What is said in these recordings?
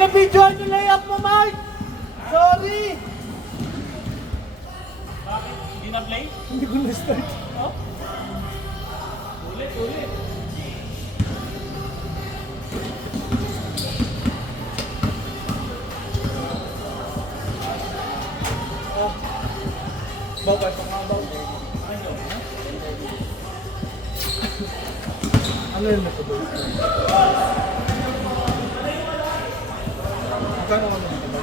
na-videoan yung layup mo, Mark! Sorry! Bakit? Hindi na play? Hindi ko na-start. Oh? Ulit. Bawal pa nga daw. Ano yun na ito? Magkano ka naman ito?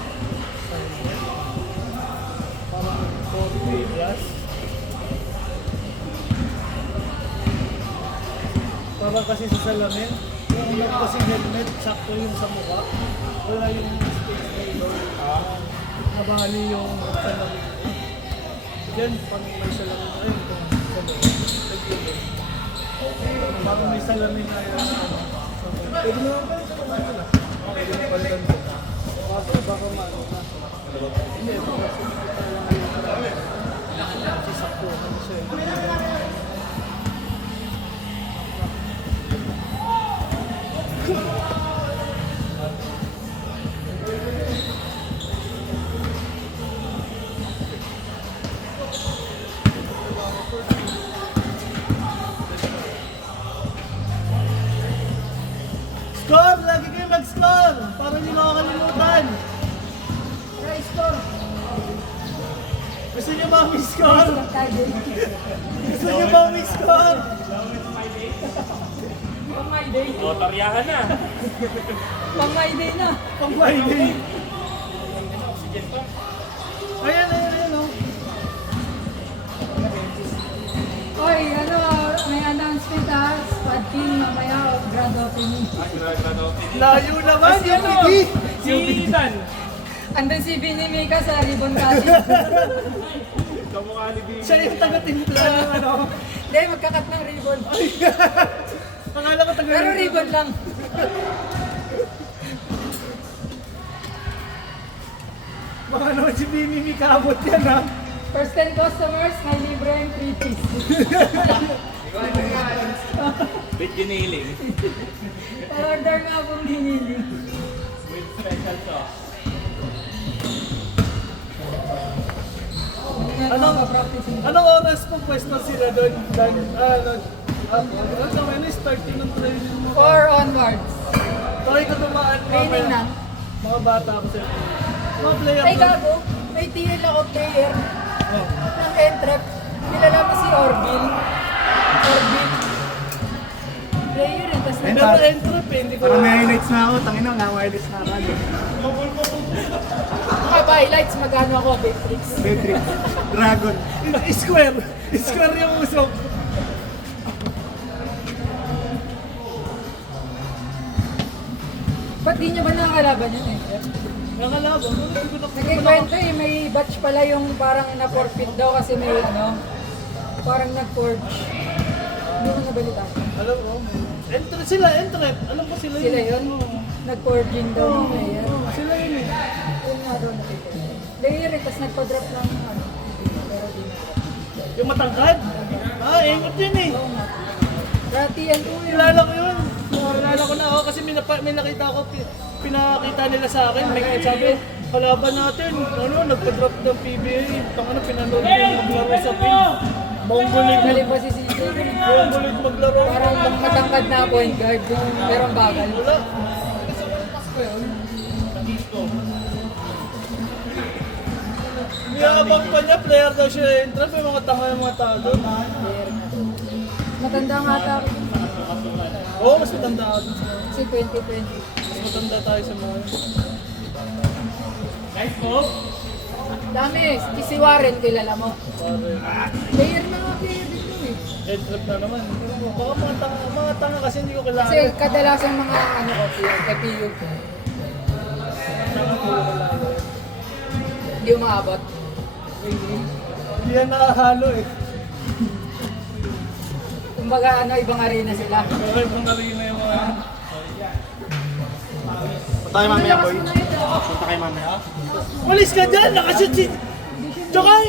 Parang 40 plus. Parang kasi sa salamin, yung nagpasing helmet, sakto yung sa mukha. Wala yung space na ilo. Nabali yung salamin. Yan, pag may salamin na yun, itong salamin. Parang may salamin na yun. Pwede naman pa rin sa mga na. Pwede naman palitan ko. Kasi baka maano na. Hindi, baka sumikita lang yun. Kasi saktuhan siya. Score! Lagi kayo mag-score! Para hindi makakalimutan! Try score. Gusto niyo ba may score? Gusto niyo ba may score? Pang my day. O, taryahan na. Pang my day na. Pang Friday! Oxygen pa. Ayan, oh. Oy, ano, may announcement ha. Squad team mamaya grand opening. Layo naman yung Piggy! Si Dan. Andun si Vinny Mika sa ribbon cutting. Kamukha ni Bing. Siya yung taga-timpla ng ano. Hindi, magkakat ng ribbon. Akala ko taga- Pero ribbon lang. Baka naman si Bini may kabot yan ha. First 10 customers, may libre yung 3 piece. With ginailing. Order nga pong hiniling. With special sauce. Anong oras pong pwesto sila doon? Ano naman yung starting ng training mo? 4 onwards. Try ko tumaan Training na. Mga bata ko sa mga player Ay doon. gago, may TL ako player Oh. ng Entrep. Kilala mo si Orville. Orville. Player yun, tas Pero entrap eh, hindi ko Parang may highlights na ako, tangina, na-highlights na ako. mga highlights, magano ako, Beatrix. Beatrix, Dragon. Square! Square yung usok! Ba't di nyo ba nakakalaban yun eh? Nakalaban, hindi ko Nagkikwento eh, may batch pala yung parang na-forfeit daw kasi may ano, parang nag-forge. Hindi mo nabalita. Alam mo, entry. Alam ko sila yun. Sila yun, nag-forging daw ng player. Sila yun eh. Yun nga daw nakikita. Player eh, tapos nagpa-drop ng ano, pero di na. Yung matangkad? Ingot yun eh. Oo nga. Dati yan po yun. Kilala ko yun. Kilala ko na ako kasi may nakita ko, pinakita nila sa akin. May sabi, kalaban natin, nagpa-drop ng PBA. Tangano, pinanood ko yung maglaro sa pin. Mongolic Galing pa si CJ. maglaro. Parang matangkad na point guard, yung merong bagal. Wala. Niyabang pa niya, player daw siya entrap. May mga tanga ng mga tao doon. Player nga daw. Matanda nga ata ako. Oo, mas matanda ako dun sa... Kasi 2020. Mas matanda tayo sa mga... Nice move. Dami eh, si Warren kilala mo. Pare. Player na nga player dito eh. Entrap na naman. Baka mga tanga kasi hindi ko kilala. Kasi kadalasan mga ano ko, FPU. Tanga ko kilala. Hindi umaabot. Hindi yan nakahalo eh. Kumbaga ano, ibang arena sila. Okay, kung narina yung mga... Punta kayo mamaya, boy. Malakas mo na ito. Punta kayo mamaya. Malis ka dyan! Nakashoot si... Chokay!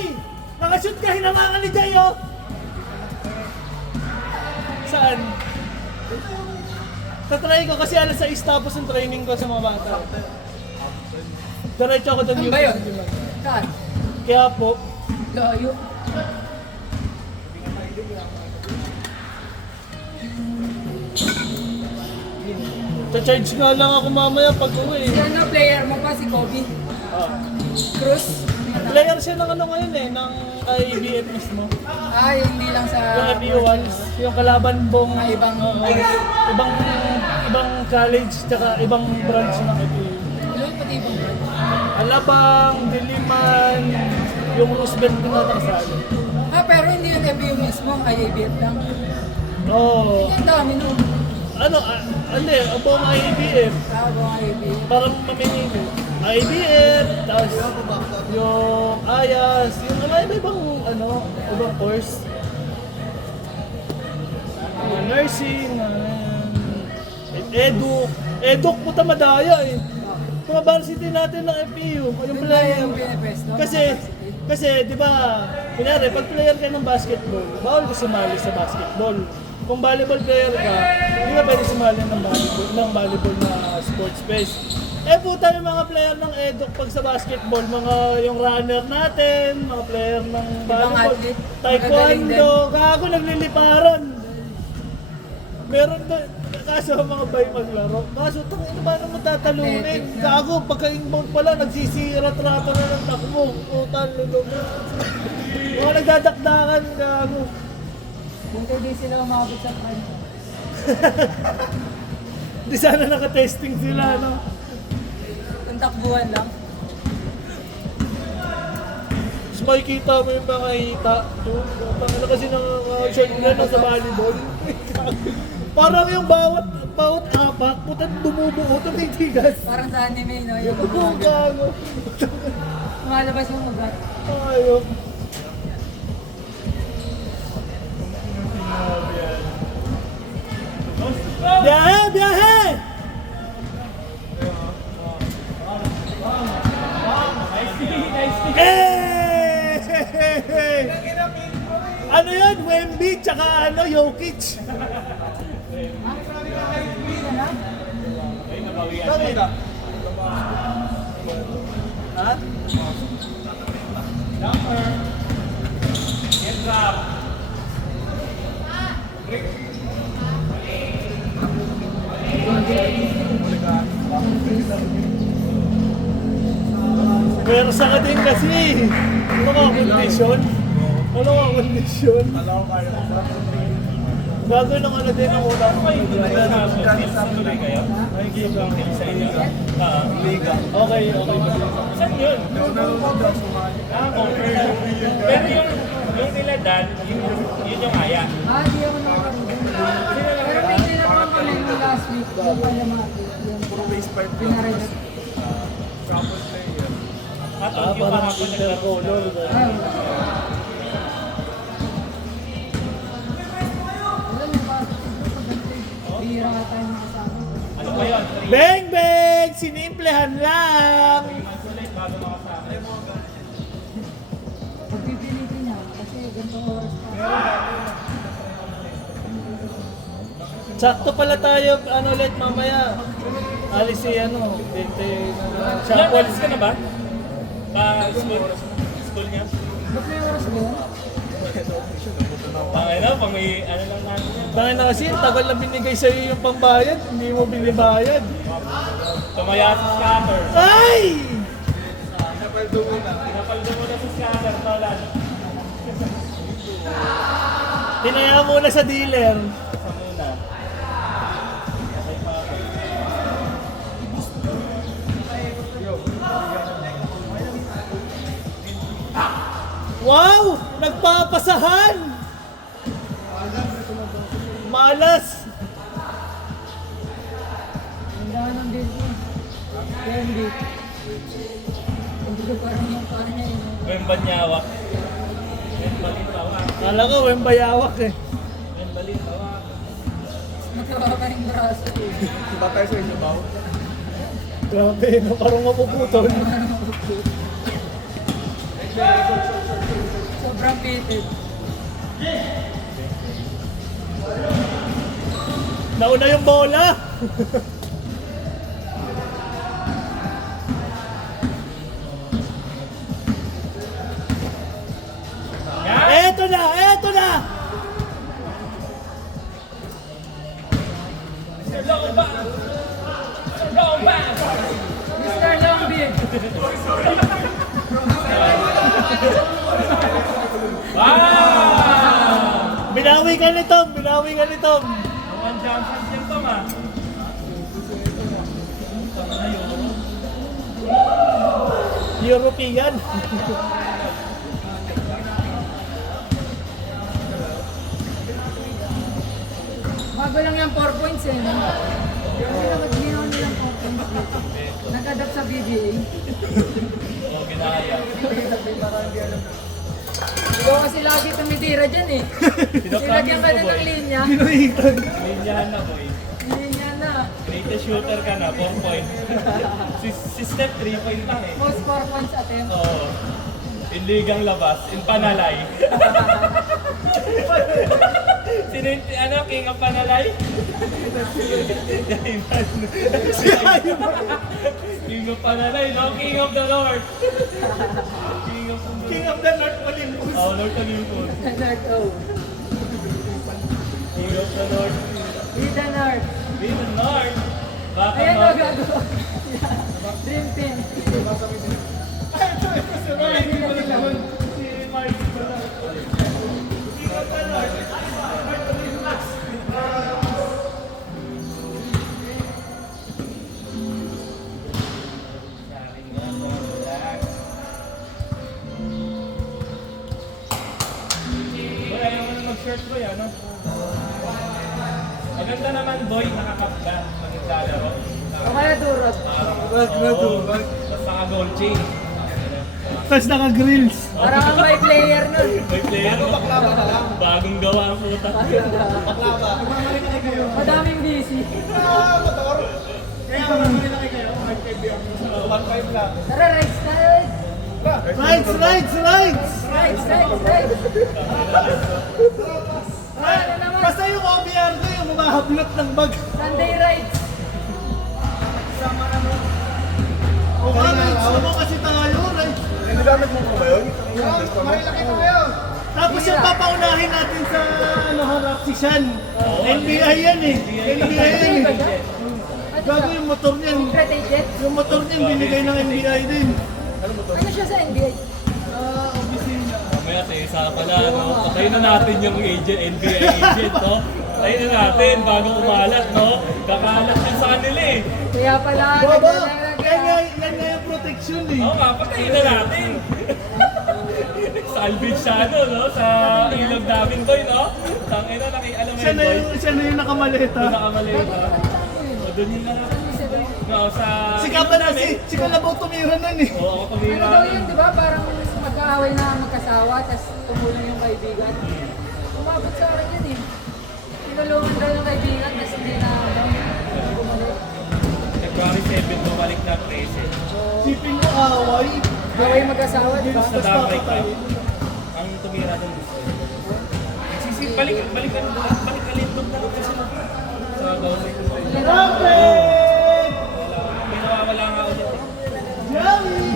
Nakashoot ka! Hinangangan ni Jay, oh! Saan? Tatry ko kasi alas 6 tapos yung training ko sa mga bata. Diretso ako doon Saan yung ba yun? Saan? Kaya po, Layo. charge nga lang ako mamaya pag uwi. Si ano, player mo pa, si Kobe. Cruz. Player siya ng ano ngayon eh, ng IBF mismo. Ah, hindi lang sa... Yung FU1s, yung kalaban bong Ibang- ibang ibang college tsaka ibang branch ng FU. Ano, pati ibang brand. Alabang, Diliman, yung Roosevelt din na nakasali. Ah, pero hindi yung FBU mismo, ang IABF lang. Oo. Ang dami nun. Ano, hindi, buong IBF. Ah, buong IABF. Parang mamimili. IBF, tapos yung AYAS, yung ibang ibang course. Nursing, eduk puta madaya eh. Mga varsity natin ng FPU, yung Doon tayo player. yung pinipresto. Kasi, di ba, kunyari, pag player ka ng basketball, bawal ka sumali sa basketball. Kung volleyball player ka, hindi ka pwede sumali ng volleyball na sports space. Eh puta yung mga player ng eduk pag sa basketball, mga yung runner natin, mga player ng volleyball, athlete, magagaling taekwondo, gago nagliliparan. Meron doon, kaso mga bay maglaro. Kaso tangin ba naman tatalunin? Athletic na. Gago, pagka-inbound pala, nagsisira-trato na ng takbo. Putan, lulog. Mga nagdadakdakan, gago. Buti di sila umabot sa kanya. Di sana nakatesting sila, no? Kung takbuhan lang. Tapos makikita mo yung mga hita. Ano kasi ng short nila sa volleyball. Parang yung bawat apak, putan bumubuo, tumitigas. Parang sa anime, no? Yung Oo, gago. malabas yung ugat. Ayok. Biyahe! Biyahe! Hey! Ano yun? Wemby tsaka Jokic. Ha? Pero sa ka din kasi. Ano ka kondisyon? Ano ka kondisyon? Gagawin ng ano din ang ulang Tuloy kayo? Sa inyo? Liga. Okay, okay. Saan yun? Over. Pero yung nila Dan, yun yung aya. Ah, di ako nakarunod. Pero may tinapang kami nung last week. Yung kanya mga pinaregat. At Ah, yung parang kahapon intercolor. Ay, wala na ba? Bihira ka tayo makasama. Ano ba yun? Bang bang! Sinimplehan lang! Pagpipilitin niya kasi ganitong oras pa. Sakto pala tayo, ulit mamaya. Alis si Alis ka na ba? School niya? Ba't may oras ba yun? Pangay na, ano lang natin yan. Dahil na kasi, tagal na binigay sa'yo yung pambayad, hindi mo binibayad. Tumaya sa scatter. Ay! Napaldo mo na sa scatter, Tolan. Tinaya muna sa dealer. Sa muna. Wow! Nagpapasahan! Malas! Ang daan ng din ko. Kaya hindi. Hindi ko parang yung parang niya yun. Wembanyawak. Wembalintawak. Kala ko, wembayawak eh. Wembalintawak. Matawa ka yung braso. Ba tayo sa inyo, Bao? Grabe, no? Parang mapuputol. Sobrang pitid. Nauna yung bola! Mr. Longback! Longback! Mr. Longbeard. Wow! Binawi ka ni Tom! Binawi ka ni Tom! Mukhang Johnson yan to ma. European! Bago lang yung 4 points eh. No? Hindi naman ginawa nilang 4 points dito. Nag-adapt sa BBA. Oo, ginaya. Ikaw kasi lagi tumitira dyan eh. Nilagyan ka na ng linya. Linyahan na boy. Linya na. Greatest shooter ka na, 4 points. si Steph 3 point lang eh. Most 4 points attempt. Oo. In ligang labas, in panalay. Sino yung, king of panalay? King of panalay, no? King of the North. King of the North Olympus! Oh, North Olympus. North O. King of the North. With the North. Be the North. Baka Ayan o, North. gagawa. Dream team. Wala naman mag-shirt ko yan, no? Maganda naman, boy, nakakapda. Maglalaro. O kaya durot. Oo. Tapos naka-gold chain. Tapos naka-grills! Parang ang may player nun. May player, no? Bagong gawa ang puta. Madaming busy. Tara, rides na, rides. Rides! Rides! Rides! Rides, rides, rides. Ano naman? Basta yung OBR ko yung umahablot ng bag. Sunday rides. O rides mo kasi tayo, rides. Ginagamit mo ba yun? Tapos yung papaunahin natin sa harap si Sean. NBI yan eh. NBI yan Ano ba eh. siya? Bago yung motor niyan. Strategic? Yung motor niyan binigay ng NBI din. Ano siya sa NBA? Mamaya tayo isa pala, no? Patayin na natin yung agent, NBA agent, no? Patayin na natin bago kumalat, no? Kakalat yun sa kanila eh. Kaya pala, Baba! naglalagay. Yan nga yung protection eh. Oo nga, patayin na natin. Salvage sa ano, no? Sa ilog namin, boy, no? Tangina, alam mo Siya yun, na boy? yung nakamaleta. Doon nakamalita. O, doon yun na lang. No, sa... Si Kaba na si Kalabaw tumira nun eh. Oo, ako Ano tumira. daw yun, di ba? Parang magkaaway na magkasawa, tapos tumulong yung kaibigan. Umabot sa akin yun eh. Tinulungan daw yung kaibigan, tapos hindi na bumalik. February 7, bumalik na present. Sipin mo away. Away mag-asawa, di ba? Sa damay ka. Ang tumira ng gusto. Balik ka lindog na lang kasi sa gawin. Rapid! May nawawala nga ulit eh. Jelly!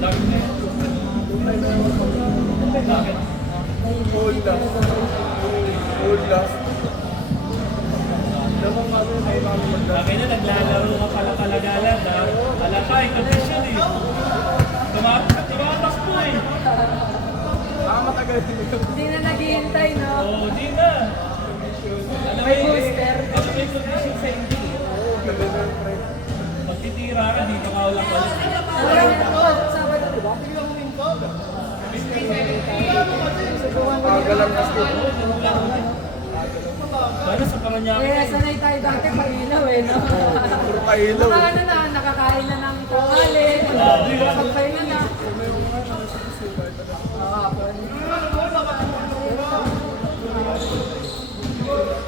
Lagi na yun. Bakit? Hold last. Hold last. Lagi na naglalaro ka pala kalagalan ha. Alaka, condition eh. Tumatas po eh. Matagal din ito. Hindi na naghihintay, no? Oo, di na. Alam mo May yun, booster. alam mo yung condition sa hindi. Pagtitira ka, di ka kaulang balik. Alam mo, Sabado, di ba? Magalang na ito. Sana sa Paranaque. Eh, sanay tayo dati pag-ilaw eh, no? Pailaw. Mga ano na, nakakain na ng tanghali, nakapagpahinga na.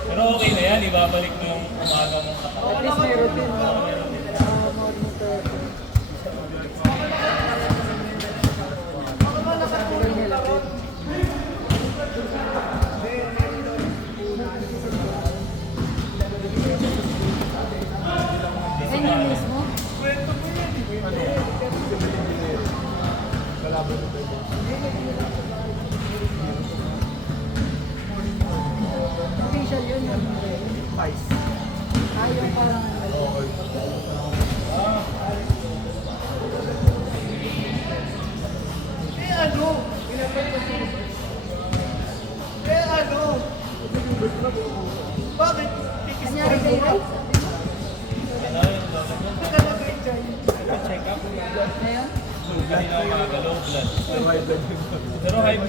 Pero okay na yan, ibabalik mo yung umaga mong katawan. At least may routine, no? Ayun yung mismo. kalaban ng Bebe. Official yun. Vice. Ayaw parang ano. Okay. ano? Ano? Bakit? Kanyari kay Ray. Check up. Ngayon, Hindi na makagalaw, blood. Survive lang yun. Pero high,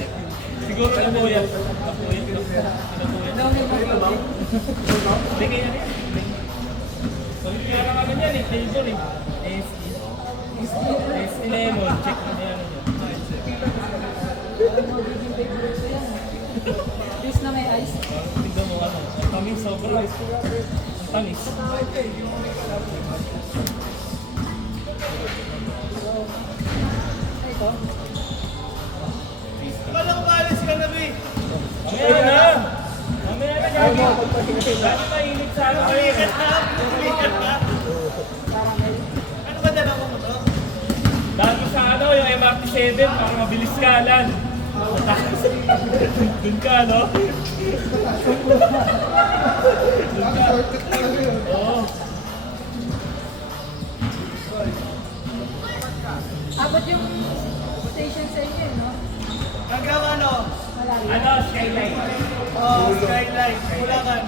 siguro napuyat. Napuyat. Pinapuyat. Hindi kaya niya. Pag kaya kami niyan, flavor eh. SE lemon, check mo niya. magiging favorite ko yan. This na may ice. Tignan mo ano. Ang tamis, sobrang. Ang tamis. Ay, ito. Wala ko maalis ka na, Bi. Mamaya na! Mamaya na gagawin. Dati mainit sa ano. Malikat na. Malikat na. Caramel. Ano ba dala mo to? Dati sa ano, yung MRT7, para mabilis ka lang. Sa taas. Dun ka, no? Dun ka. Oo. Abot yung station sa inyo, no? Hanggang ano? Malayo. Ano, skyline. Oh, skyline. Bulacan.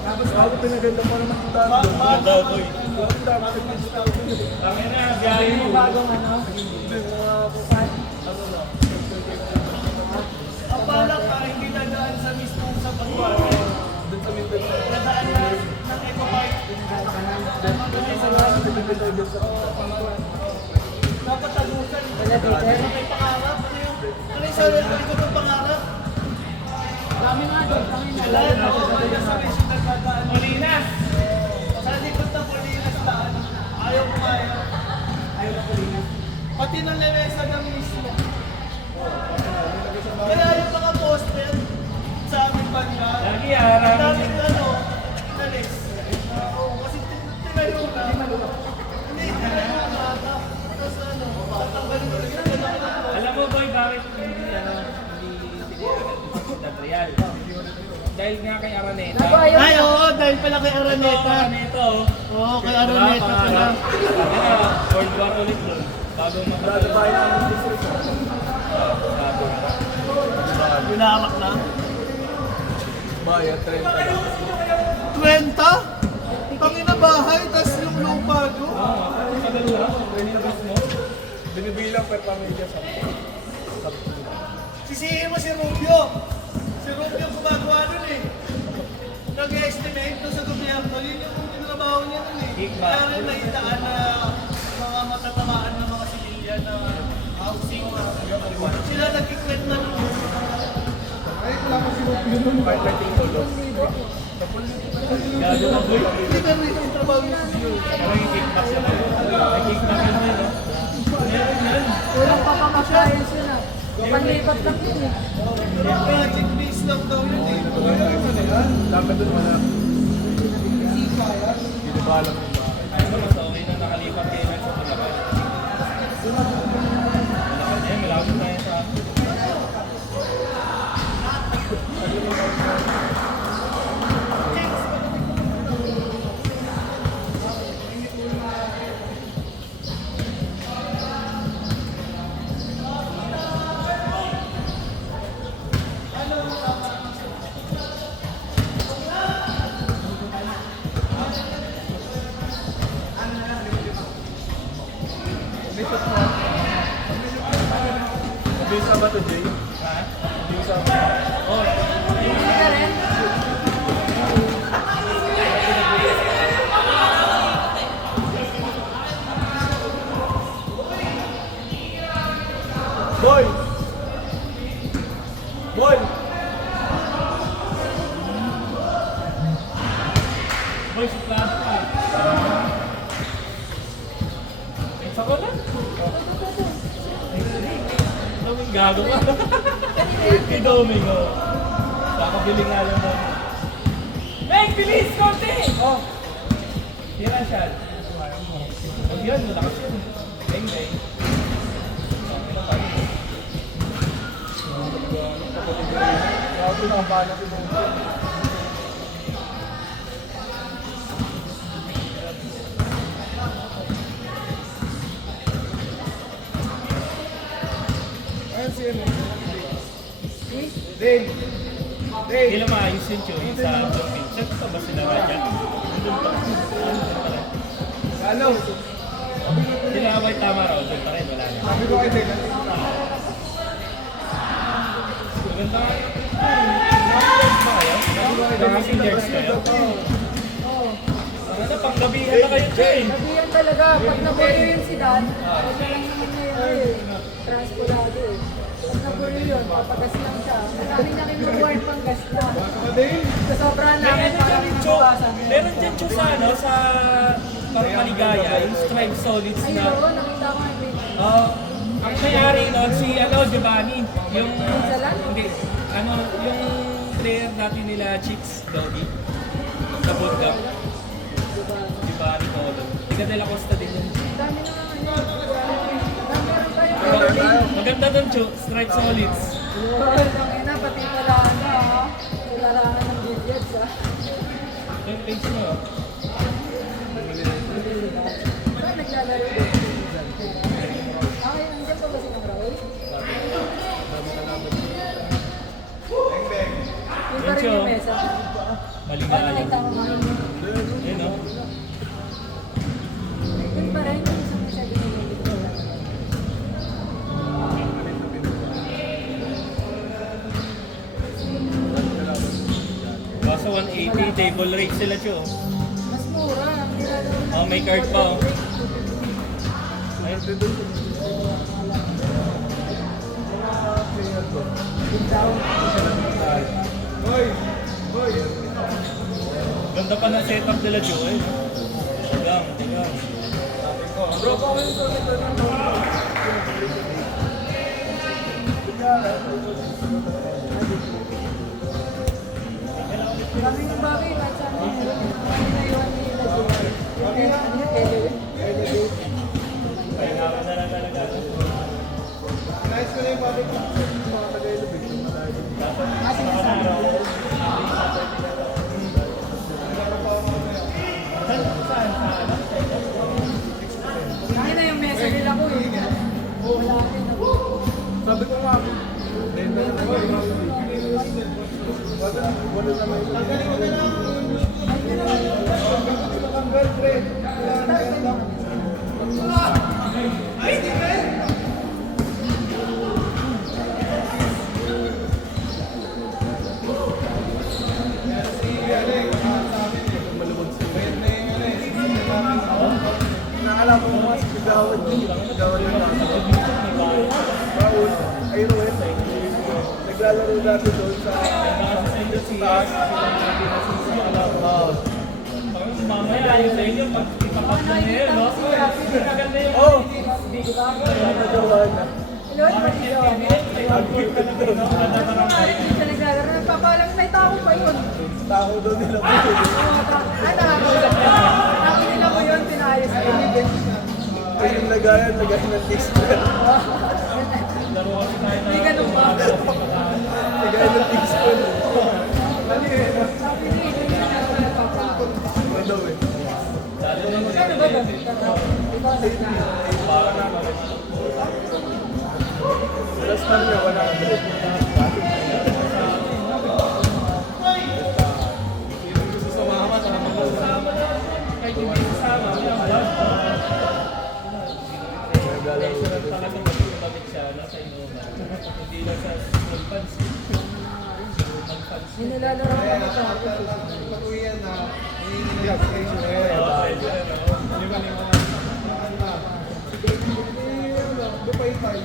Tapos ako pinaganda pa naman yung dami. Ang daw, boy. Ang dami nag-install ko yun. Tangin na, biyahe mo. Bagong ano? Ang balak ka, hindi nadaan sa mismo sa pagbawa. Doon sa Mindanao. Nadaan na ng Eco Park. Dapat tagusan. Elevator. May pangarap. Ano yung sa likod ng pangarap? Dami nga doon. Dami na. Lahat ako kaya sa mission nagdadaan. Molinas. Sa likod ng Polinas daan. Ayaw ko kaya. Ayaw na Polinas. Pati ng lemesa na mismo. Kaya yung mga poster sa aming banda, Lagi, ang harap. daming ano, inalis. Oo, kasi tinayo na. Hindi, tinayo na. Tapos ano, tatanggalin ko rin yung gano'n. Alam mo, boy, bakit hindi, ano, hindi Gabriel? Dahil nga kay Araneta. Bago ayaw Ay, na. oo, dahil pala kay Araneta. Araneta, oh. Oo, kay Araneta pala. Kaya, World War ulit doon. Bago Dati bahay namin yung district. Binarak na. Bayan, 30. 20? Pangina bahay, tas yung lupa doon. Binibilang per pamilya sa Sisihin mo si Rubio. Si Rubio gumagawa nun eh. Nag-estimate doon sa gobyerno. Yun yung tinrabaho niya nun eh. Kaya rin nahitaan na mga matatamaan ng mga sibilyan na housing. Sila nag-equip na nun. kahit nating tulog. Gago na, boy. Hindi ka rin yung trabaho niya. May kickback siya. May kickback yun, no? Meron yan. Kulang pa pang-appliance yun ah. Panlipat lang yun eh. Project base lang daw yun eh. Dapat doon wala. Binibalang yung bahay. Ay, mas okay na nakalipat kayo lang sa Bulacan. Bulacan eh, malapit tayo sa... Mabilis ba ito, Jay? Ha? Mabilis ba? Oh, Hindi ka rin. Boy! Boy! boy, si class pa. Sa ko lang. Daming gago ka. Kay Domingo. Kakabili nga lang daw. Meg, bilis! Konti! Oh! Yan na siya. Huwag yun, malakas yun. Bang, bang. Okay na tayo. pinakabahala ko. Ayun si ano? Dane. Hindi lang maayos yun, Chu, yung sa jumping. Saan ka ba sila nga dyan? Doon pa. Ano? Sila abay tama raw, doon pa rin, wala na. Sabi ko kay Dane. Maganda nga. Nakakilers ba kayo? Nakakilers kayo? Ano, panggabihan na kayo, Chu, eh. Sabihan talaga, pag nabulo yun si Dan, huwag na lang naman na yun eh. Transpolado eh. Pag nabulo yun, papagas lang siya. Maraming na kinukuha yung panggas na. Sa sobrang namin, parang Chu, nabawasan. meron dyan, Chu, sa ano, sa parang Maligaya, yung Stripe Solids Ay, na. oo, nakita ko nga yung Ang may-ari nun, si ano, Giovanni. Yung, Salan? hindi, ano, yung player natin nila, Chicks, Doggy. Sa bootcamp. Giovanni Todo. Tiga de la Costa din yun. dami na naman yun. Meron tayo. Maganda dun, Chu, Stripe Solids. Ang ina, pati talaan na ha. Talaan ng billiards ha. Yung page mo, oh. Parang naglalaro din. Okay, nandiyan pa ba si Mang Raul? Yung pa rin yung mesa. Mali na Paano alam. nakita mo mga Yun, no? yun pa rin yung isang mesa din yung dito. Kaso 180, table rate sila, Chu. Mas mura. Ang nilalaro na. Oh, may card pa, oh. Ay, Hoy! Hoy! ganda pa ng setup nila, Chu, eh. Tigang, tigang. Bro, pa kayo sa ito ng Marami ng bagay. Kahit saan mo. Marami na iwan nila dyan. Ano yun? Elevate. Kaya nga ka na talaga. Nice ko na yung public. Mga taga-elevate. Ah, sinasabi. Kaya na yung mesa nila ko eh. Wala rin ako. Sabi ko nga, Dane na wala na may tanggal, pre. Nakala ko mas sigawan niya. Sigawan niya. Raul, ay Ruel. Naglalaro dati doon sa taas. Mamaya ayun sa inyo, pag ipapak na ngayon, no? Maganda yung Oh! Di ba? Nagawa na. Hello, pati daw. Hindi siya naglalaro. Nagpapalam may tao pa yun. Tao doon nila. Ay, nakakausap niya. Nakakilala ko yun, pinayos ko. Ay, yung lagayan ng teaspoon. Laro kasi tayo na. Hindi ganun ba? Lagayan ng teaspoon. Sabi niya, hindi niya nagpapakot. Ano eh. Ano ba ba? Ikaw na. Last time niya, 100. Gusto sumama, sama ko. Kahit hindi kasama, yung vlog. Naglalaro. Talagang mag-ibabit siya sa inuman. Hindi lang sa school fans. Nilalaro ko kami sa Pag-uwian na, hihingin niya sa station eh. Dupay tayo.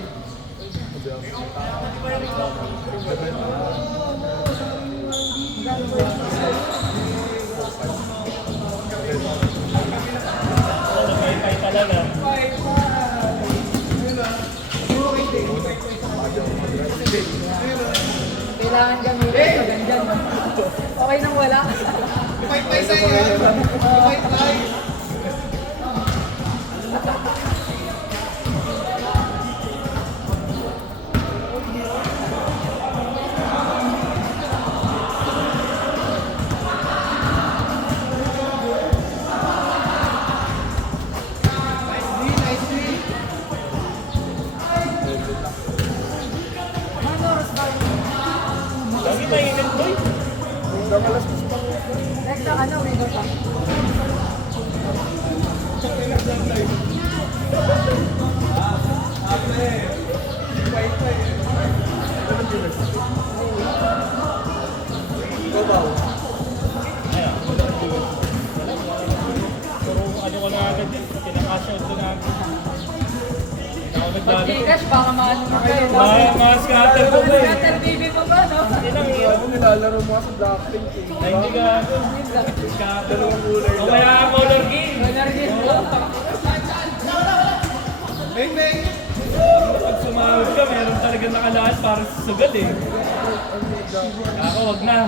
Kaya pala na. kailangan gamitin. Maganda. Okay nang wala. Dupay sa'yo. Dupay tayo. Hanggang alas 10 pa. Next na ano, window pa. Babaw. Ayan. Puro ano ko na agad yun. Pinaka-shout ko na agad. Hindi na ako Pag nagdadap. Gcash, baka maano mo kayo. Mga scatter ko ba eh. Scatter TV mo ba, no? Hindi lang yun. Ako nilalaro mo sa Blackpink eh. Ay, hindi ka. Scatter. Dalawang kulay O kaya color game. Color game mo. Meng Meng! Pag sumahod ka, meron talaga nakalaan para sa sugat eh. Ako, wag na.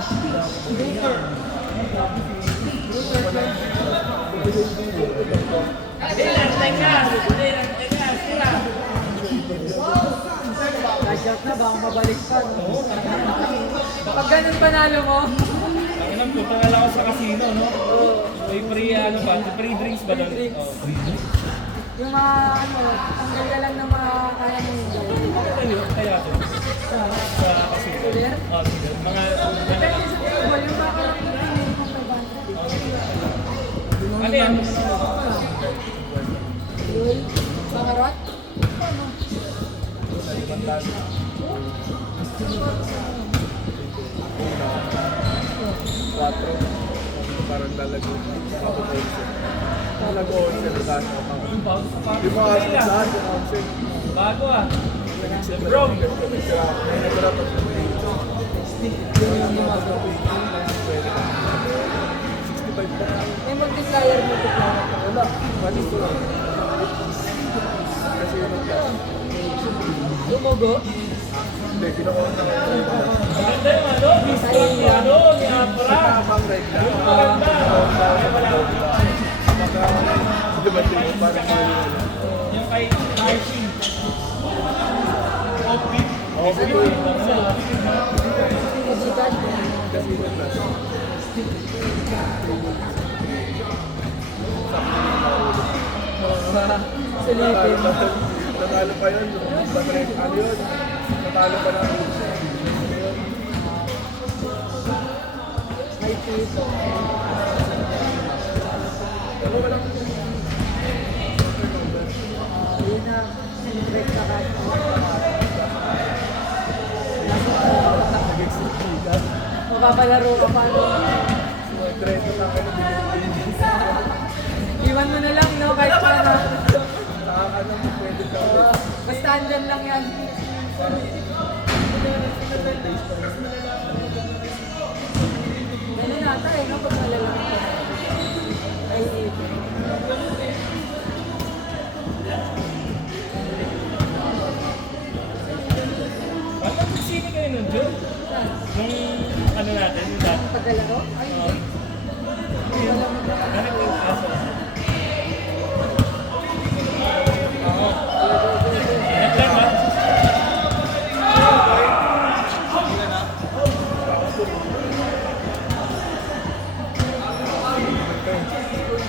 Hindi, lantay ka. Hindi, lantay ka. Sira. Gadget na, baka mabalik pa, no? Pag ganun panalo mo, Ang inang punta na lang ako sa casino, no? May free, ano ba? Free drinks ba doon? Free drinks. Oh, free drinks. yung mga, ano, tanggal ka lang ng mga kaya mo yung gawin. Ano kaya doon? Sa casino. Clear? Oh, sige. Mga, Depende sa table, yung mga karang pinili mo ano yan? Yun, pangarot? Quattro. Parang lalago. Mapapulse. Lalago ko sa lakas. Yung bago sa parang. Yung mga asasahan sa council. Bago ah. Bro. May nagara pa sa may 65 pa. May multiplier. Wala. Balik ko lang. Kasi yun ang class. Lumugo? Hindi, kinukuha na kayo. Maganda yung ano? Mister ni ano? Ni Abra. Tamang regla. Maganda. Diba ito yung parang Yung kay Archie. Opi. okay ko yun. Gcash? Kasi yun ang class. Silipin. Natalo pa yun. Ano yun? Natalo pa ng May piso. Ano ba lang? Yun na, break na cash. Nag-exit ka. Mapapalaro ka pa, no? Treto na kayo. Iwan mo na lang, no? Kahit pa na. Nakakano mo pwede ka. Basta andyan lang yan. Ganun nata eh, no? Pag nalalaki ka. Ay, Bakit nagsisini kayo nun, Jun? Nung ano natin, yung dati. pagkalaro? Ay, hindi. Ganito yung kaso. Ingat lang ba?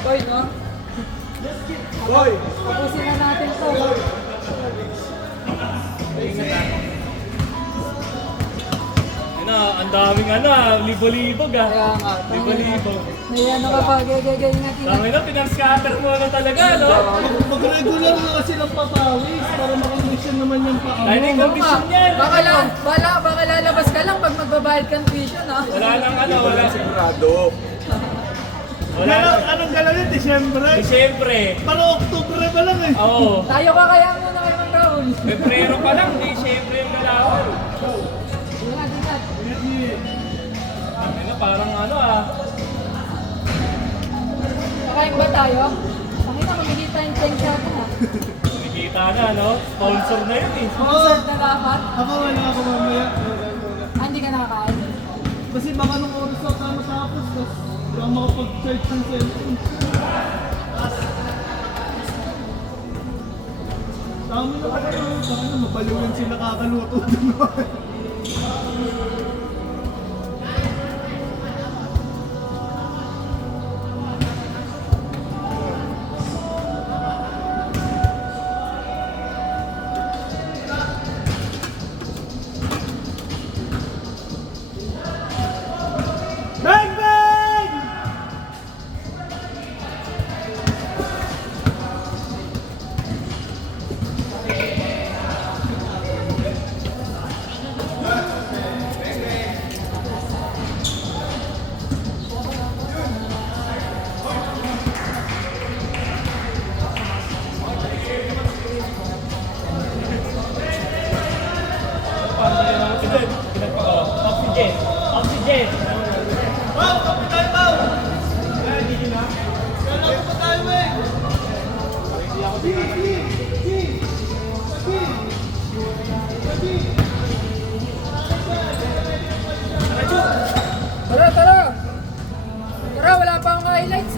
Boy, no? Boy! Tapusin na natin to. Ano, ang daming ano libo-libo ga. Kaya nga. Libo-libo. May ano ka pa, gagagay nga Tama na, pinag-scatter mo na talaga, no? Mag-regular na kasi ng papawis para makondition naman yung paa Dahil yung condition yan. Baka lalabas ka lang pag magbabayad kang tuition, ha? Wala nang ano, wala. Sigurado. Wala nang. Anong galaw yun? Disyembre? Siyempre. Para Oktubre pa lang eh. Oo. Tayo ka kaya muna kayo ng Raul. Pebrero pa lang, di siyempre yung galawan. Ingat, ingat. Ano, parang ano ah. Kakain ba tayo? Pakita, magiging tayong tank sa atin, ha? Nakikita na, no? Sponsor na yun eh. Sponsored na dapat. Ako wala ako mamaya. Ah, hindi ka nakakain? Kasi baka nung oras na tayo matapos, tapos baka makapag-charge ng cellphone. Dami na ka na, sana mabaliwan sila kakaluto doon. Oxygen. Oxygen. Wow, kapit tayo, Pao! Kala ko pa tayo, eh! Tara, tara! Tara, wala pa akong highlights